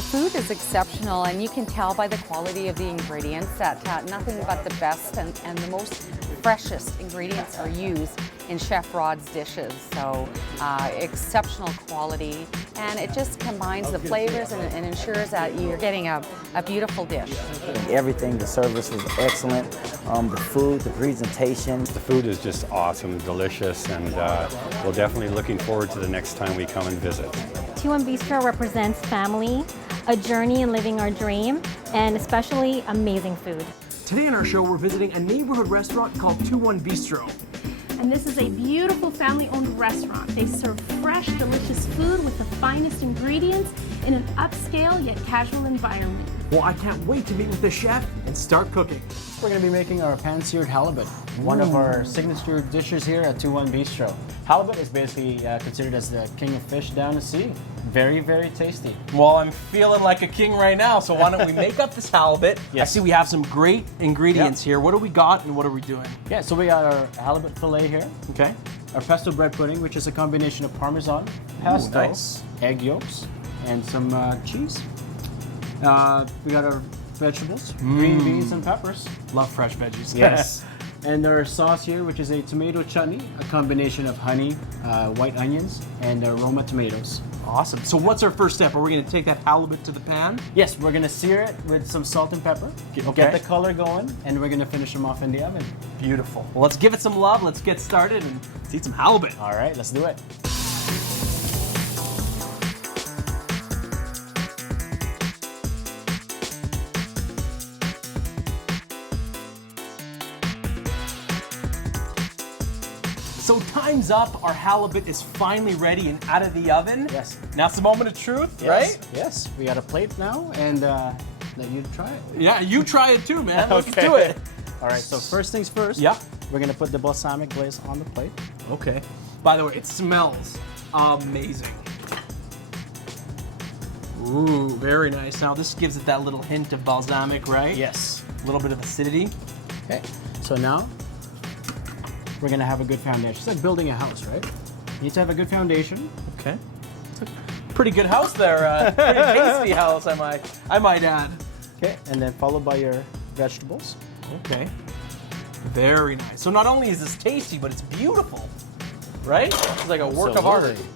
The food is exceptional, and you can tell by the quality of the ingredients that nothing but the best and the most freshest ingredients are used in Chef Rod's dishes. So exceptional quality, and it just combines the flavors and ensures that you're getting a beautiful dish. Everything, the service was excellent. The food, the presentation. The food is just awesome, delicious, and we're definitely looking forward to the next time we come and visit. 21 Bistro represents family, a journey in living our dream, and especially amazing food. Today on our show, we're visiting a neighborhood restaurant called 21 Bistro. And this is a beautiful family-owned restaurant. They serve fresh, delicious food with the finest ingredients in an upscale yet casual environment. Well, I can't wait to meet with the chef and start cooking. We're going to be making our pan-seared halibut, one of our signature dishes here at 21 Bistro. Halibut is basically considered as the king of fish down the sea. Very, very tasty. Well, I'm feeling like a king right now, so why don't we make up this halibut? Yes. I see we have some great ingredients here. What do we got and what are we doing? Yeah, so we got our halibut fillet here. Okay. Our pesto bread pudding, which is a combination of parmesan, pesto, nice. egg yolks, and some cheese. We got our vegetables, green beans and peppers. Love fresh veggies. Yes. And our sauce here, which is a tomato chutney, a combination of honey, white onions, and Roma tomatoes. Awesome. So what's our first step? Are we going to take that halibut to the pan? Yes, we're going to sear it with some salt and pepper, get the color going, and we're going to finish them off in the oven. Beautiful. Well, let's give it some love. Let's get started and let's eat some halibut. All right, let's do it. So time's up. Our halibut is finally ready and out of the oven. Yes. Now it's the moment of truth, Yes, right? yes. We got a plate now, and let you try it. Yeah, you try it too, man. Let's Okay. do it. All right, so first things first. Yeah. We're gonna put the balsamic glaze on the plate. Okay. By the way, it smells amazing. Ooh, very nice. Now this gives it that little hint of balsamic, right? Yes. A little bit of acidity. Okay. So now we're gonna have a good foundation. It's like building a house, right? You need to have a good foundation. Okay. It's a pretty good house there. Pretty tasty house, I might add. Okay, and then followed by your vegetables. Okay. Very nice. So not only is this tasty, but it's beautiful, right? It's like a work of art. Absolutely.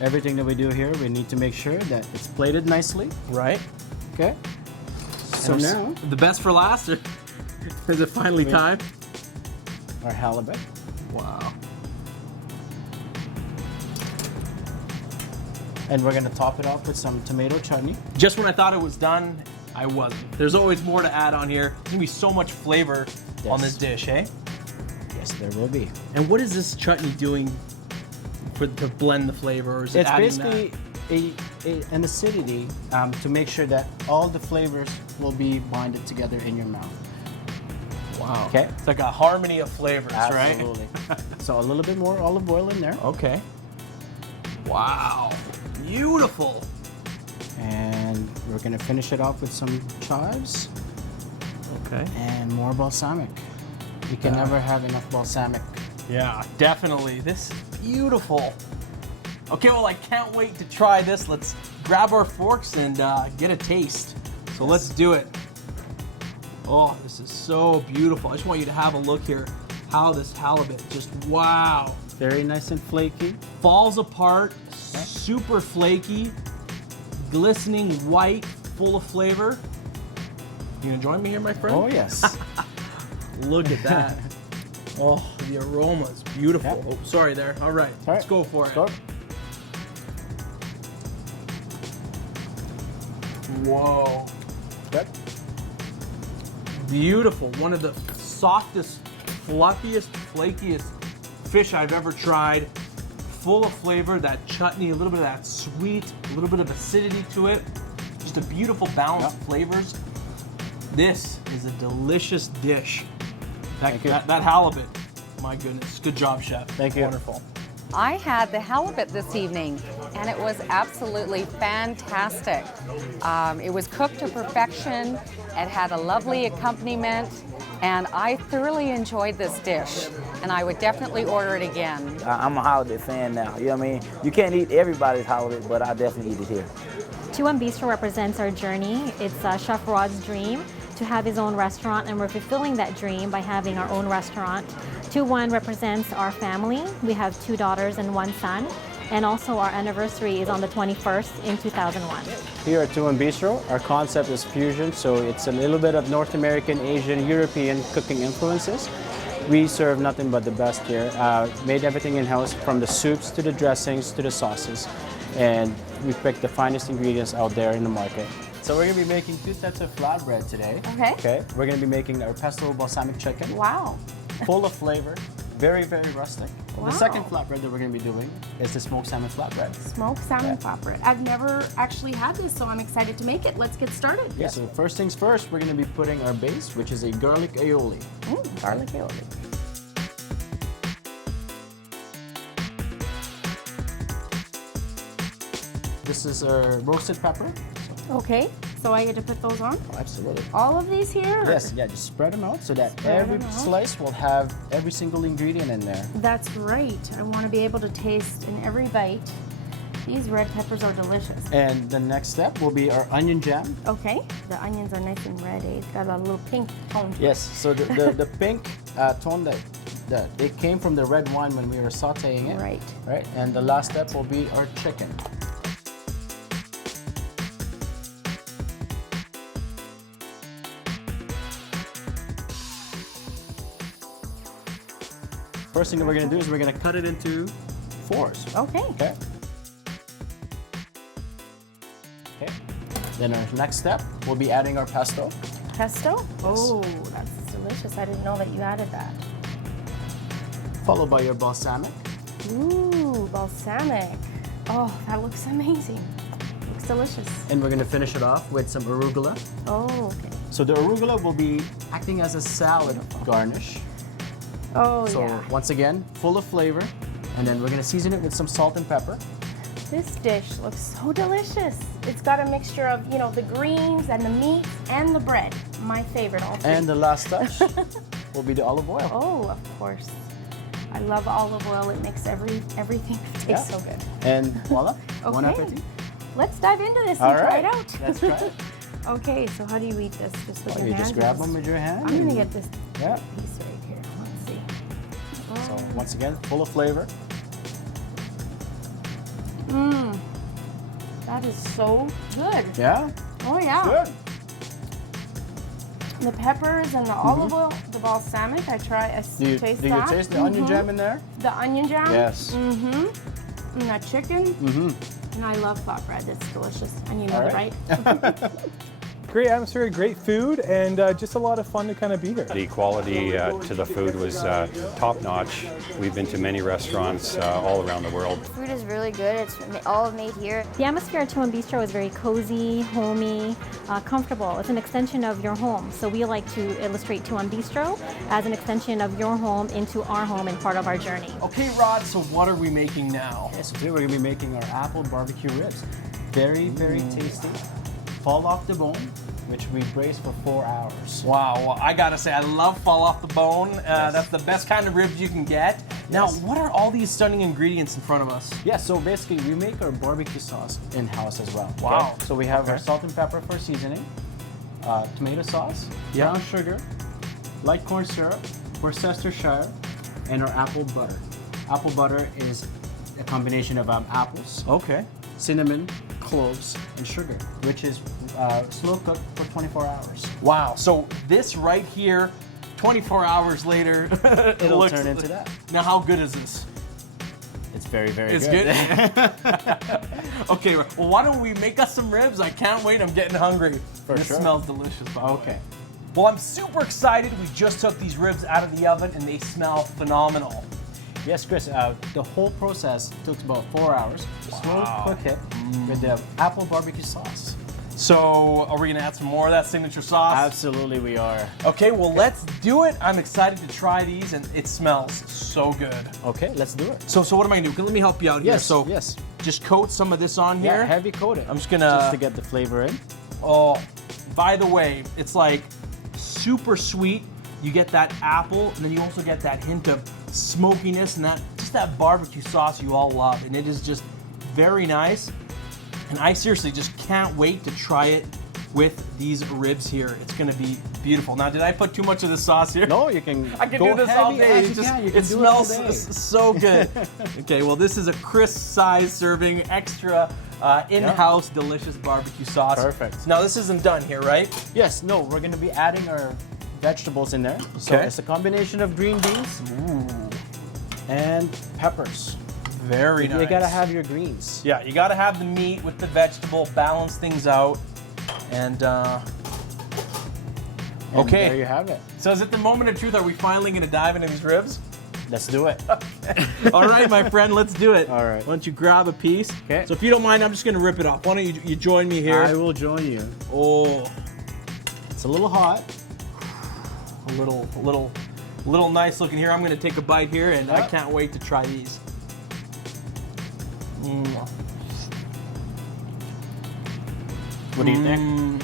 Everything that we do here, we need to make sure that it's plated nicely. Right? Okay. So And now the best for last, or is it finally time? our halibut. Wow. And we're gonna top it off with some tomato chutney. Just when I thought it was done, I wasn't. There's always more to add on here. There's gonna be so much flavor on this dish, eh? Yes, there will be. And what is this chutney doing to blend the flavor? Or is it It's adding basically an acidity to make sure that all the flavors will be bonded together in your mouth. that? Wow. Okay. It's like a harmony of flavors, Absolutely. So a little bit more olive oil in there. right? Okay. Wow. Beautiful. And we're gonna finish it off with some chives Okay. and more balsamic. You can never have enough balsamic. Yeah, definitely. This is beautiful. Okay, well, I can't wait to try this. Let's grab our forks and get a taste. So let's do it. Oh, this is so beautiful. I just want you to have a look here. How this halibut just, wow. Very nice and flaky. Falls apart, super flaky, glistening white, full of flavor. You gonna join me here, my friend? Oh yes. Look at that. Oh, the aroma is beautiful. Yeah. Oh, sorry there. All right, let's go for it. Go. Whoa. Good. Beautiful. One of the softest, fluffiest, flakiest fish I've ever tried. Full of flavor, that chutney, a little bit of that sweet, a little bit of acidity to it. Just a beautiful balance of flavors. This is a delicious dish. That halibut, my goodness. Good job, chef. Thank you. Wonderful. I had the halibut this evening, and it was absolutely fantastic. It was cooked to perfection. It had a lovely accompaniment, and I thoroughly enjoyed this dish, and I would definitely order it again. I'm a halibut fan now. You know what I mean? You can't eat everybody's halibut, but I definitely eat it here. 2-1 Bistro represents our journey. It's Chef Rod's dream to have his own restaurant, and we're fulfilling that dream by having our own restaurant. 2-1 represents our family. We have 2 daughters and 1 son, and also our anniversary is on the 21st in 2001. Here at 2-1 Bistro, our concept is fusion, so it's a little bit of North American, Asian, European cooking influences. We serve nothing but the best here. Made everything in-house, from the soups to the dressings to the sauces, and we picked the finest ingredients out there in the market. So we're gonna be making 2 types of flatbread today. Okay. We're gonna be making our pesto balsamic chicken. Wow. Full of flavor, very, very rustic. Wow. The second flatbread that we're gonna be doing is the smoked salmon flatbread. Smoked salmon flatbread. I've never actually had this, so I'm excited to make it. Let's get started. Yeah, so first things first, we're gonna be putting our base, which is a garlic aioli. Garlic aioli. This is our roasted pepper. Okay, so I get to put those on? Oh, absolutely. All of these here? Yes, yeah, just spread them out so that Spread every them out. slice will have every single ingredient in there. That's right. I want to be able to taste in every bite. These red peppers are delicious. And the next step will be our onion jam. Okay, the onions are nice and red, eh? It's got a little pink tone to it. Yes, so the pink tone that it came from the red wine when we were sauteing it. Right. Right, and the last step will be our chicken. First thing that we're gonna do is we're gonna cut it into 4s. Okay. Okay. Okay. Then our next step, we'll be adding our pesto. Pesto? Oh, that's delicious. I didn't know that you added that. Followed by your balsamic. Ooh, balsamic. Oh, that looks amazing. Looks delicious. And we're gonna finish it off with some arugula. Oh, okay. So the arugula will be acting as a salad garnish. Oh, So yeah. once again, full of flavor. And then we're gonna season it with some salt and pepper. This dish looks so delicious. It's got a mixture of, you know, the greens and the meat and the bread. My favorite, all three. And the last touch will be the olive oil. Oh, of course. I love olive oil. It makes everything taste Yeah. so good. And voila, bon Okay. appetit. Let's dive into this All and try right, it out. let's try it. Okay, so how do you eat this? Just with Oh, your you hand? just grab them with your hand. I'm gonna and- get this Yeah. piece right here. Let's see. So once again, full of flavor. That is so good. Yeah, Oh yeah. good. The peppers and the olive oil, the balsamic. I Do you taste do you that. taste the onion jam in there? The onion jam. Yes. And that chicken. And I love flatbread. It's delicious. And you know All the right. right. Great atmosphere, great food, and just a lot of fun to kind of be here. The quality to the food was top notch. We've been to many restaurants all around the world. Food is really good. It's all made here. The atmosphere at 2-1 Bistro is very cozy, homey, comfortable. It's an extension of your home. So we like to illustrate 2-1 Bistro as an extension of your home into our home and part of our journey. Okay, Rod, so what are we making now? Yes, today we're gonna be making our apple barbecue ribs. Very, very tasty. Fall off the bone, which we braise for 4 hours. Wow, well, I gotta say, I love fall off the bone. That's the best kind of ribs you can get. Now, Yes. what are all these stunning ingredients in front of us? Yeah, so basically we make our barbecue sauce in-house as well. Wow. Okay? So we have our Okay. salt and pepper for seasoning, tomato sauce, Yeah. brown sugar, light corn syrup, Worcestershire, and our apple butter. Apple butter is a combination of apples, Okay. cinnamon, cloves, and sugar, which is slow cooked for 24 hours. Wow, so this right here, 24 hours later, It'll looks- turn into that. Now, how good is this? It's very, very It's good. Okay, well, why don't we make us some ribs? I can't wait. I'm getting hungry. For this sure. smells delicious, by the way. Okay. Well, I'm super excited. We just took these ribs out of the oven and they smell phenomenal. Yes, Chris, the whole process took about 4 hours. Slow cook it with the apple barbecue sauce. So, are we gonna add some more of that signature sauce? Absolutely, we are. Okay, well, let's do it. I'm excited to try these and it smells so good. Okay, let's do it. So what am I gonna do? Let me help you out here. Yes, So, yes. just coat some of this on Yeah, here. heavy coat it. I'm just gonna- Just to get the flavor in. Oh, by the way, it's like super sweet. You get that apple, and then you also get that hint of smokiness and that barbecue sauce you all love, and it is just very nice. And I seriously just can't wait to try it with these ribs here. It's gonna be beautiful. Now, did I put too much of the sauce here? No, you can. I can go do this all heavy day. as It, you just, can. You can it do it all smells day. so good. Okay, well, this is a crisp size serving, extra in-house delicious barbecue sauce. Perfect. Now, this isn't done here, right? Yes, no, we're going to be adding our vegetables in there. So Okay. it's a combination of green beans and peppers. Very nice. You gotta have your greens. Yeah, you gotta have the meat with the vegetable, balance things out. And, And okay. there you have it. So is it the moment of truth? Are we finally gonna dive into these ribs? Let's do it. All right, my friend, let's do it. All right. Why don't you grab a piece? Okay. So if you don't mind, I'm just gonna rip it off. Why don't you join me here? I will join you. Oh, It's a little hot. a little nice looking here. I'm gonna take a bite here, and I Yeah. can't wait to try these. What do you think?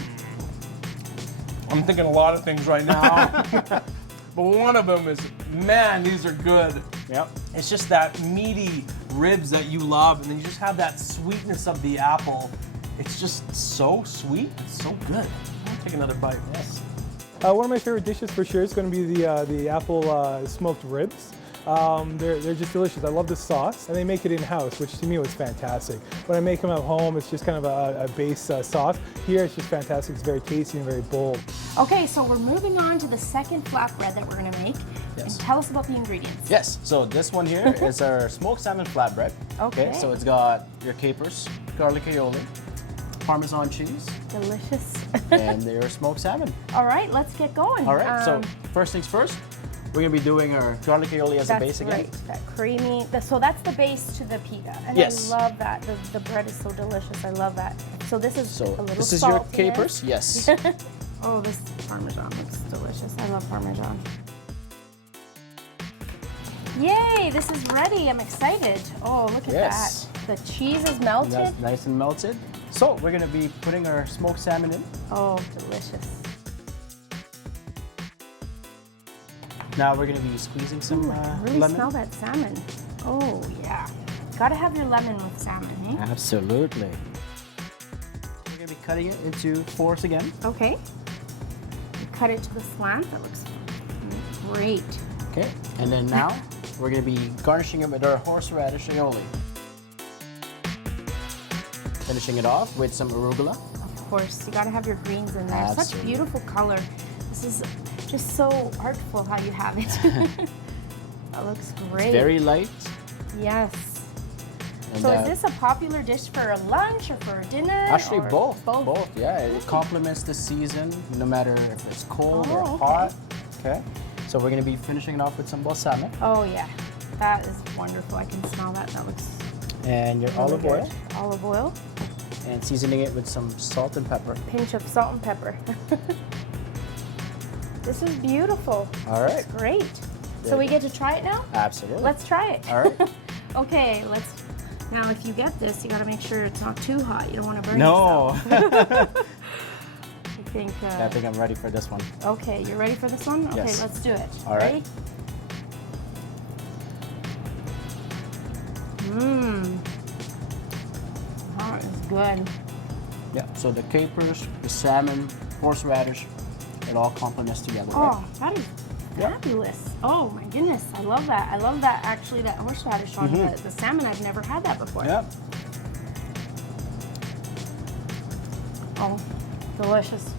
I'm thinking a lot of things right now, but one of them is, man, these are good. Yep. It's just that meaty ribs that you love, and then you just have that sweetness of the apple. It's just so sweet. It's so good. I'll take another bite. Yes. One of my favorite dishes for sure is going to be the apple smoked ribs. They're just delicious. I love the sauce, and they make it in-house, which to me was fantastic. When I make them at home, it's just kind of a base sauce. Here, it's just fantastic. It's very tasty and very bold. Okay, so we're moving on to the second flatbread that we're gonna make. Yes. And tell us about the ingredients. Yes, so this one here is our smoked salmon flatbread. Okay. So it's got your capers, garlic aioli, Parmesan cheese, Delicious. and your smoked salmon. All right, let's get going. All right, so first things first, we're gonna be doing our garlic aioli as a that's base again. right, that creamy. So that's the base to the pita. And Yes. I love that. The bread is so delicious. I love that. So this is So a little this is your salt in there. capers, yes. Oh, this Parmesan looks delicious. I love Parmesan. Yay, this is ready. I'm excited. Oh, look at Yes. that. The cheese is melted. That's nice and melted. So we're gonna be putting our smoked salmon in. Oh, delicious. Now we're gonna be squeezing some I really lemon. smell that salmon. Oh, yeah. Gotta have your lemon with salmon, eh? Absolutely. We're gonna be cutting it into fours again. Okay. You cut it to the slant. That looks great. Okay, and then now we're gonna be garnishing it with our horseradish aioli. Finishing it off with some arugula. Of course, you gotta have your greens in there. Such Absolutely. beautiful color. This is just so artful how you have it. That looks great. Very light. Yes. And, So is this a popular dish for a lunch or for a dinner? actually or both? Both, yeah. It complements the season, no matter if it's cold or Oh, okay. hot. Okay. So we're gonna be finishing it off with some balsamic Oh yeah, that is wonderful. I can smell that. That looks and your really olive good. oil, Olive oil, and seasoning it with some salt and pepper. pinch of salt and pepper. This is beautiful. All This right. looks great. So There we you get to try it now? Absolutely. Let's try it. All right. Okay, let's. Now, if you get this, you got to make sure it's not too hot. You don't want to burn No. yourself. I think. I think I'm ready for this one. Okay, you ready for this one? Okay, Yes. let's do it. All right. Ready? Mmm. That is good. Yeah. So the capers, the salmon, horseradish, it all complements together. Oh, Right? that is Yeah. fabulous. Oh my goodness, I love that. I love that, actually, that horseradish on the salmon. I've never had that before. Yeah. Oh, delicious.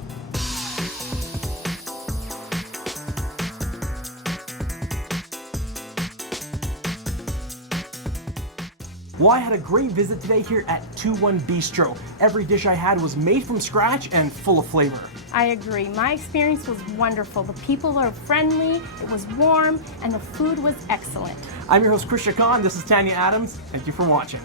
Well, I had a great visit today here at 21 Bistro. Every dish I had was made from scratch and full of flavor. I agree. My experience was wonderful. The people are friendly, it was warm, and the food was excellent. I'm your host, Chris Khan. This is Tanya Adams. Thank you for watching.